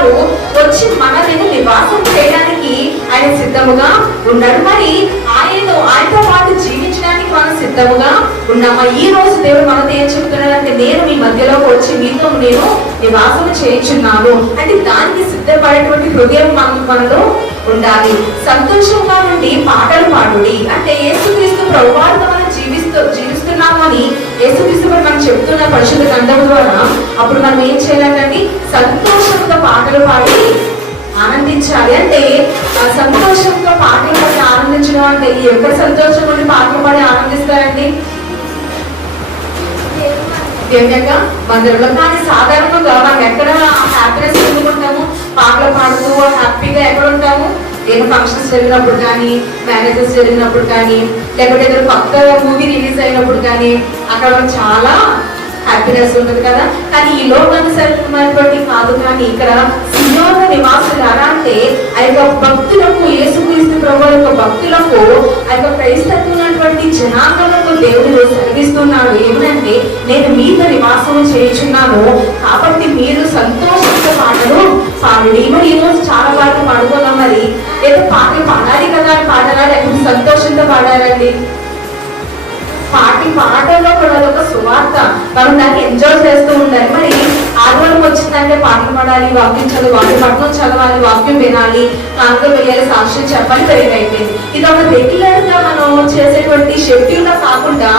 వారు వచ్చి మన మీద నివాసం చేయడానికి ఆయన సిద్ధముగా ఉన్నాడు మరి ఆయనతో ఆయనతో పాటు జీవించడానికి మనం సిద్ధముగా ఉన్నామా? ఈ రోజు దేవుడు మనతో ఏం చెప్తున్నాడంటే నేను మీ మధ్యలోకి వచ్చి మీతో నేను నివాసం చేయించున్నాను. అంటే దానికి సిద్ధపడేటువంటి హృదయం మన మనలో ఉండాలి. సంతోషంగా నుండి పాటలు పాడుడి. అంటే యేసుక్రీస్తు ప్రభువారితో ఉన్న పరిశుద్ధ గ్రంథం ద్వారా అప్పుడు మనం ఏం చేయాలంటే సంతోషంతో పాటలు పాడి ఆనందించాలి. అంటే సంతోషంతో పాటలు పాడి ఆనందించడం అంటే ఎక్కడ సంతోషం ఉండి పాటలు పాడి ఆనందిస్తారండి? వ్యక్తంగా మందిరంలో కానీ సాధారణంగా మనం ఎక్కడ హ్యాపీనెస్ ఎందుకుంటాము పాటలు పాడుతూ హ్యాపీగా ఎక్కడ ఉంటాము? ఏదో ఫంక్షన్స్ జరిగినప్పుడు కానీ మ్యారేజెస్ జరిగినప్పుడు కానీ లేకపోతే ఏదైనా కొత్త మూవీ రిలీజ్ అయినప్పుడు కానీ అక్కడ చాలా హ్యాపీనెస్ ఉంటుంది కదా? కానీ ఈ లోకానుసరమైనటువంటి కాదు కానీ ఇక్కడ సియోన నివాసులు ఎలా అంటే ఆ యొక్క భక్తులకు యేసుక్రీస్తు ప్రభు యొక్క భక్తులకు ఆ యొక్క క్రైస్తవున్నటువంటి జనాంగంలో దేవుడు సరిగిస్తున్నాడు ఏమిటంటే నేను మీతో నివాసం చేయుచున్నాను. కాబట్టి మీరు సంతోషంతో పాటలు పాడండి. మరి ఈరోజు చాలా పాటలు పాడుకున్నాం మరి. ఏదో పాటలు పాడాలి కదా అని పాడాలా లేకపోతే సంతోషంతో పాడాలండి పాటి పాటల్లో కూడా అదొక సువార్త. మనం దాన్ని ఎంజాయ్ చేస్తూ ఉండాలి. మరి ఆదివారం వచ్చిందంటే పాటలు పాడాలి వాక్యం చదవాలి పట్టణం చదవాలి వాక్యం వినాలి కానుక వెళ్ళాలి సాక్ష్యం చెప్పాలి పెరిగి ఇది ఒక రెగ్యులర్గా మనం చేసేటువంటి షెడ్యూల్గా కాకుండా